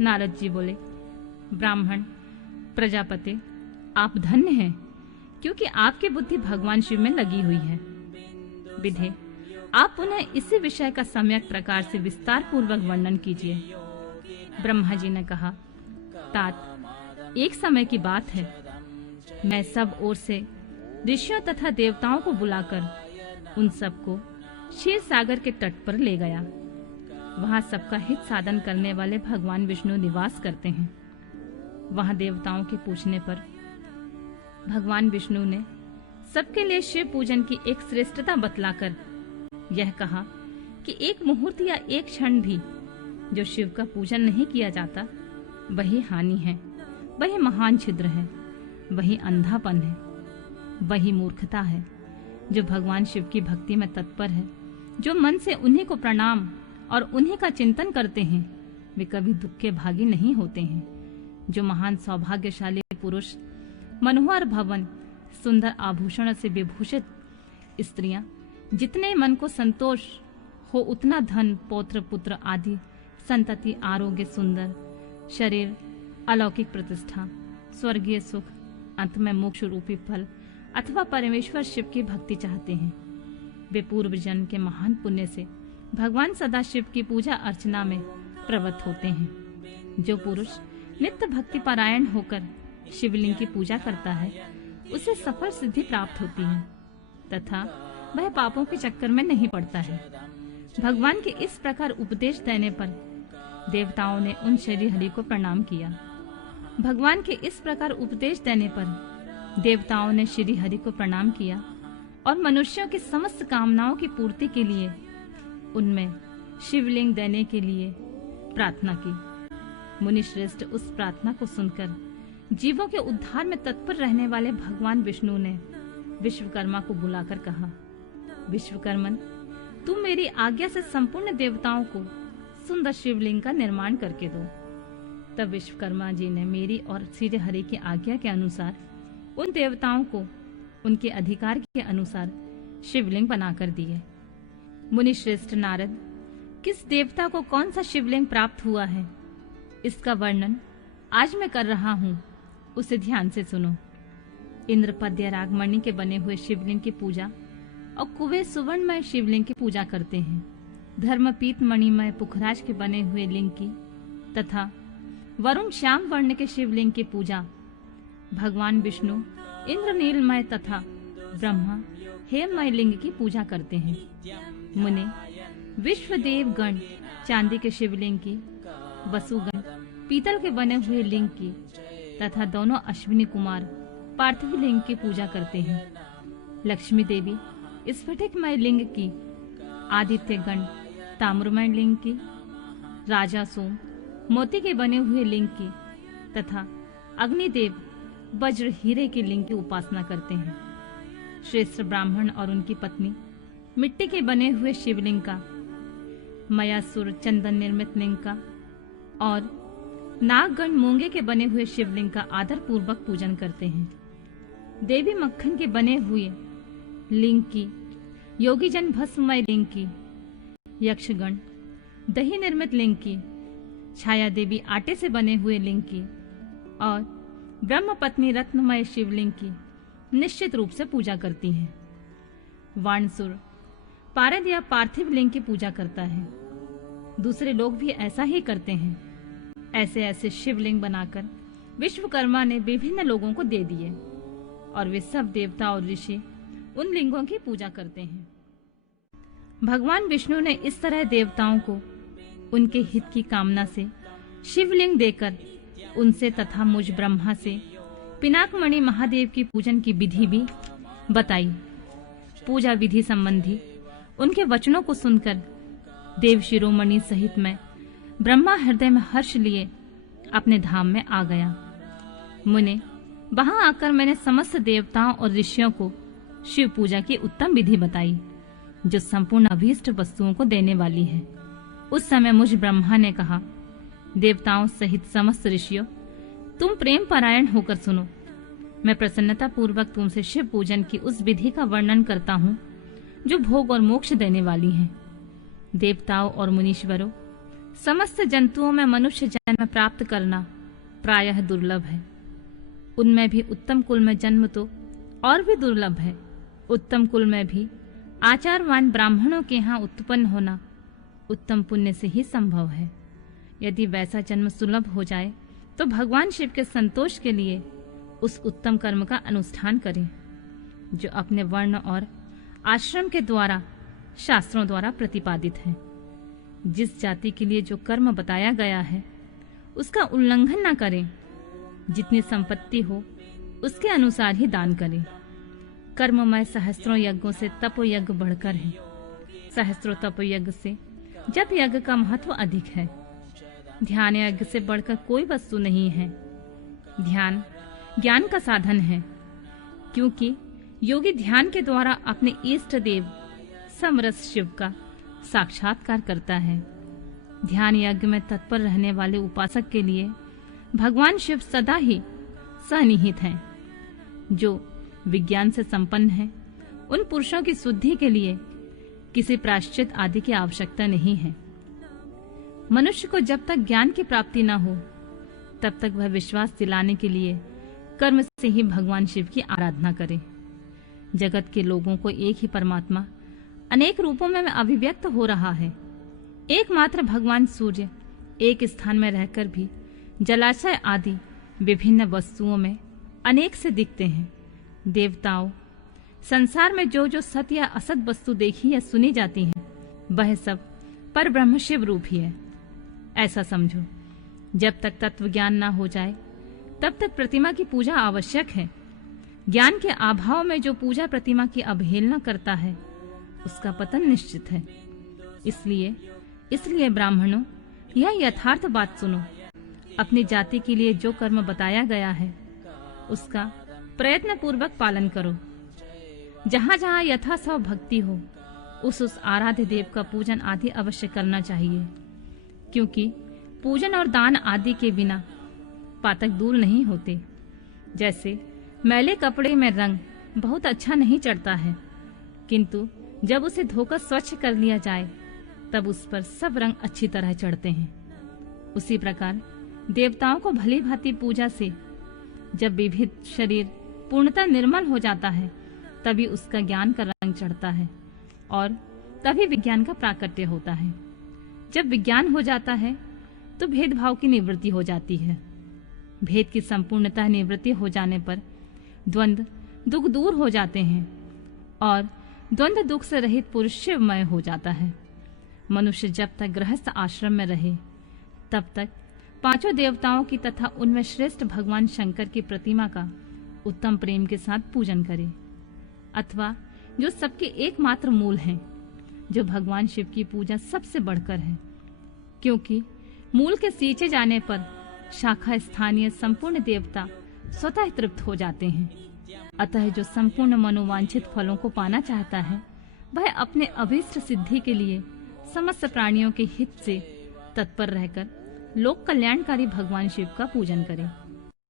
नारद जी बोले, ब्राह्मण प्रजापति, आप धन्य हैं, क्योंकि आपकी बुद्धि भगवान शिव में लगी हुई है। विधे, आप पुनः इसी विषय का सम्यक प्रकार से विस्तार पूर्वक वर्णन कीजिए। ब्रह्मा जी ने कहा, तात, एक समय की बात है, मैं सब ओर से ऋषियों तथा देवताओं को बुलाकर उन सबको क्षीर सागर के तट पर ले गया। वहां सबका हित साधन करने वाले भगवान विष्णु निवास करते हैं। वहां देवताओं के पूछने पर भगवान विष्णु ने सबके लिए शिव पूजन की एक श्रेष्ठता बतलाकर यह कहा कि एक मुहूर्त या एक क्षण भी जो शिव का पूजन नहीं किया जाता, वही हानि है, वही महान छिद्र है, वही अंधापन है, वही मूर्खता है। जो भगवान शिव की भक्ति में तत्पर है, जो मन से उन्हीं को प्रणाम और उन्हीं का चिंतन करते हैं, वे कभी दुख के भागी नहीं होते हैं। जो महान सौभाग्यशाली पुरुष मनोहर भवन, सुंदर आभूषण से विभूषित स्त्रियां, जितने मन को संतोष हो उतना धन, पौत्र, पुत्र आदि संतति, आरोग्य, सुंदर शरीर, अलौकिक प्रतिष्ठा, स्वर्गीय सुख, अंत में मोक्ष रूपी फल अथवा परमेश्वर शिव की भक्ति चाहते हैं, वे पूर्व जन्म के महान पुण्य से भगवान सदाशिव की पूजा अर्चना में प्रवृत्त होते हैं। जो पुरुष नित्य भक्ति परायण होकर शिवलिंग की पूजा करता है, उसे सफल सिद्धि प्राप्त होती है तथा वह पापों के चक्कर में नहीं पड़ता है। भगवान के इस प्रकार उपदेश देने पर देवताओं ने उन श्री हरि को प्रणाम किया। भगवान के इस प्रकार उपदेश देने पर देवताओं ने श्री हरि को प्रणाम किया और मनुष्यों की समस्त कामनाओं की पूर्ति के लिए उनमें शिवलिंग देने के लिए प्रार्थना की। मुनि श्रेष्ठ उस प्रार्थना को सुनकर जीवों के उद्धार में तत्पर रहने वाले भगवान विष्णु ने विश्वकर्मा को बुलाकर कहा, विश्वकर्मन, तुम मेरी आज्ञा से संपूर्ण देवताओं को सुंदर शिवलिंग का निर्माण करके दो। तब विश्वकर्मा जी ने मेरी और श्री हरि की आज्ञा के अनुसार उन देवताओं को उनके अधिकार के अनुसार शिवलिंग बनाकर दिए। मुनि श्रेष्ठ नारद, किस देवता को कौन सा शिवलिंग प्राप्त हुआ है, इसका वर्णन आज मैं कर रहा हूँ, उसे ध्यान से सुनो। इंद्रपद्य रागमणि के बने हुए शिवलिंग की पूजा और कुबेर सुवर्णमय शिवलिंग की पूजा करते हैं। धर्मपीत मणिमय पुखराज के बने हुए लिंग की तथा वरुण श्याम वर्ण के शिवलिंग की पूजा भगवान विष्णु इंद्रनीलमय तथा ब्रह्मा हेममय लिंग की पूजा करते हैं। मुने विश्वदेव गण चांदी के शिवलिंग की, वसुगण पीतल के बने हुए लिंग की तथा दोनों अश्विनी कुमार पार्थिव लिंग की पूजा करते हैं। लक्ष्मी देवी स्फटिकमय लिंग की, आदित्य गण ताम्रमय लिंग की, राजा सोम मोती के बने हुए लिंग की तथा अग्निदेव वज्र हीरे के लिंग की उपासना करते हैं। श्रेष्ठ ब्राह्मण और उनकी पत्नी मिट्टी के बने हुए शिवलिंग का, मयासुर चंदन निर्मित लिंग का और नागगण मूंगे के बने हुए शिवलिंग का आदर पूर्वक पूजन करते हैं। देवी मक्खन के बने हुए लिंग की, योगीजन भस्ममय लिंग की, यक्षगण दही निर्मित लिंग की, छाया देवी आटे से बने हुए लिंग की और ब्रह्म पत्नी रत्नमय शिवलिंग की निश्चित रूप से पूजा करती हैं। वाणसुर पारद या पार्थिव लिंग की पूजा करता है। दूसरे लोग भी ऐसा ही करते हैं। ऐसे ऐसे शिवलिंग बनाकर विश्वकर्मा ने विभिन्न लोगों को दे दिए और वे सब देवता और ऋषि उन लिंगों की पूजा करते हैं। भगवान विष्णु ने इस तरह देवताओं को उनके हित की कामना से शिवलिंग देकर उनसे तथा मुझ ब्रह्मा से पिनाकमणि महादेव की पूजन की विधि भी बताई। पूजा विधि संबंधी उनके वचनों को सुनकर देव शिरोमणि सहित मैं ब्रह्मा हृदय में हर्ष लिए अपने धाम में आ गया। मुने, वहां आकर मैंने समस्त देवताओं और ऋषियों को शिव पूजा की उत्तम विधि बताई, जो संपूर्ण अभीष्ट वस्तुओं को देने वाली है। उस समय मुझ ब्रह्मा ने कहा, देवताओं सहित समस्त ऋषियों, तुम प्रेम परायण होकर सुनो। मैं प्रसन्नता पूर्वक तुमसे शिव पूजन की उस विधि का वर्णन करता हूँ जो भोग और मोक्ष देने वाली है। देवताओं और मुनीश्वरों, समस्त जंतुओं में मनुष्य जन्म प्राप्त करना प्रायः दुर्लभ है। उनमें भी उत्तम कुल में जन्म तो और भी दुर्लभ है। उत्तम कुल में भी आचारवान ब्राह्मणों के यहाँ उत्पन्न होना उत्तम पुण्य से ही संभव है। यदि वैसा जन्म सुलभ हो जाए तो भगवान शिव के संतोष के लिए उस उत्तम कर्म का अनुष्ठान करें जो अपने वर्ण और आश्रम के द्वारा शास्त्रों द्वारा प्रतिपादित है। जिस जाति के लिए जो कर्म बताया गया है उसका उल्लंघन न करें। जितनी संपत्ति हो उसके अनुसार ही दान करें। कर्ममय सहस्त्रों यज्ञों से तप यज्ञ बढ़कर है। सहस्त्रों तप यज्ञ से जप यज्ञ का महत्व अधिक है। ध्यान यज्ञ से बढ़कर कोई वस्तु नहीं है। ध्यान ज्ञान का साधन है, क्योंकि योगी ध्यान के द्वारा अपने इष्ट देव समरस शिव का साक्षात्कार करता है। ध्यान यज्ञ में तत्पर रहने वाले उपासक के लिए भगवान शिव सदा ही सन्निहित हैं। जो विज्ञान से संपन्न है उन पुरुषों की शुद्धि के लिए किसी प्रायश्चित आदि की आवश्यकता नहीं है। मनुष्य को जब तक ज्ञान की प्राप्ति न हो तब तक वह विश्वास दिलाने के लिए कर्म से ही भगवान शिव की आराधना करे। जगत के लोगों को एक ही परमात्मा अनेक रूपों में अभिव्यक्त हो रहा है। एकमात्र भगवान सूर्य एक स्थान में रहकर भी जलाशय आदि विभिन्न वस्तुओं में अनेक से दिखते हैं। देवताओं, संसार में जो जो सत्य या असत वस्तु देखी या सुनी जाती है वह सब पर ब्रह्म शिव रूप ही है, ऐसा समझो। जब तक तत्व ज्ञान ना हो जाए तब तक प्रतिमा की पूजा आवश्यक है। ज्ञान के अभाव में जो पूजा प्रतिमा की अवहेलना करता है उसका पतन निश्चित है। इसलिए ब्राह्मणों, यह यथार्थ बात सुनो। अपनी जाति के लिए जो कर्म बताया गया है उसका प्रयत्न पूर्वक पालन करो। जहाँ जहाँ यथासव भक्ति हो उस आराध्य देव का पूजन आदि अवश्य करना चाहिए, क्योंकि पूजन और दान आदि के बिना पातक दूर नहीं होते। जैसे मैले कपड़े में रंग बहुत अच्छा नहीं चढ़ता है, किंतु जब उसे धोकर स्वच्छ कर लिया जाए तब उस पर सब रंग अच्छी तरह चढ़ते हैं। उसी प्रकार देवताओं को भली भांति पूजा से जब विविध शरीर पूर्णतः निर्मल हो जाता है तभी उसका ज्ञान का रंग चढ़ता है और तभी विज्ञान का प्राकट्य होता है। जब विज्ञान हो जाता है तो भेदभाव की निवृत्ति हो जाती है। भेद की संपूर्णतः निवृत्ति हो जाने पर द्वंद्व दुख दूर हो जाते हैं और द्वंद्व दुख से रहित पुरुष शिवमय हो जाता है। मनुष्य जब तक गृहस्थ आश्रम में रहे तब तक पांचों देवताओं की तथा उनमें श्रेष्ठ भगवान शंकर की प्रतिमा का उत्तम प्रेम के साथ पूजन करे, अथवा जो सबके एकमात्र मूल हैं, जो भगवान शिव की पूजा सबसे बढ़कर है, क्योंकि मूल के सींचे जाने पर शाखा स्थानीय संपूर्ण देवता स्वतः तृप्त हो जाते हैं। अतः जो संपूर्ण मनोवांछित फलों को पाना चाहता है वह अपने अभीष्ट सिद्धि के लिए समस्त प्राणियों के हित से तत्पर रहकर लोक कल्याणकारी भगवान शिव का पूजन करे।